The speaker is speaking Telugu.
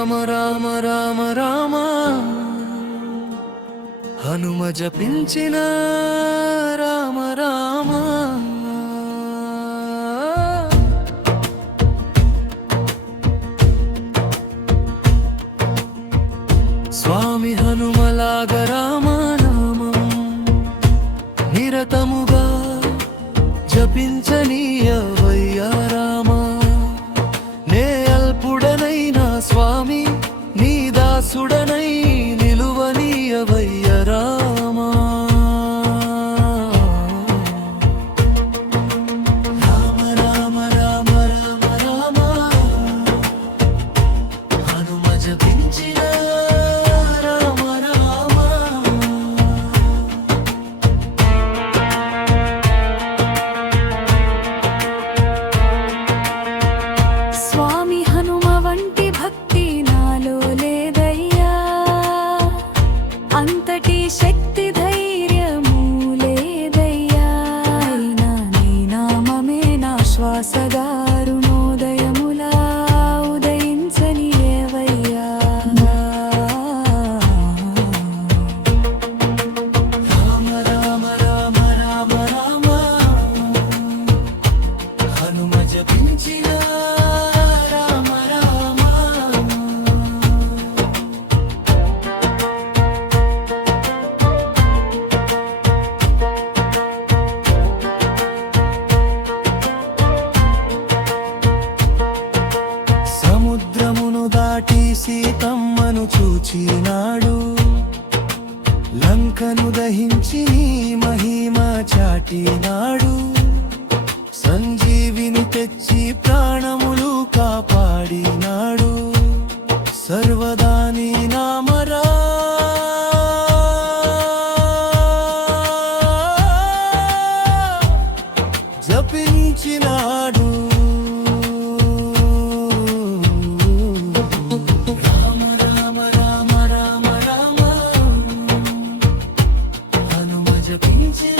రామ రామ రామ రామ హనుమ జపించిన రామ రామ స్వామి హనుమలాగ రామనామం నిరతముగా జపించనీయవయ్యా రామా నే అల్పుడనైనా స్వామి నీ దాసుడనై నిలువనీయవయ్య రామా రామ రామ రామ రామ రామ హనుమ జపించిన రామ రామ స్వామి హనుమ వంటి భక్తి నాలో లేదయ్యా అంతటి శక్తి ధైర్యము లేదయ్యా అయినా నీ నామమే నా శ్వాసగా అరుణోదయములా ఉదయించనీయేవయ్యా రామ రామ రామ రామ రామ హనుమ జపించిన రామ రామ సముద్రమును దాటి సీతమ్మను చూచినాడు లంకను దహించి నీ మహిమ చాటినాడు సంజీవిని తెచ్చి ప్రాణములు కాపాడినాడు సర్వదా నీ నామరా జపించినాడు రామ రామ రామ రామ రామ హనుమ జపించిన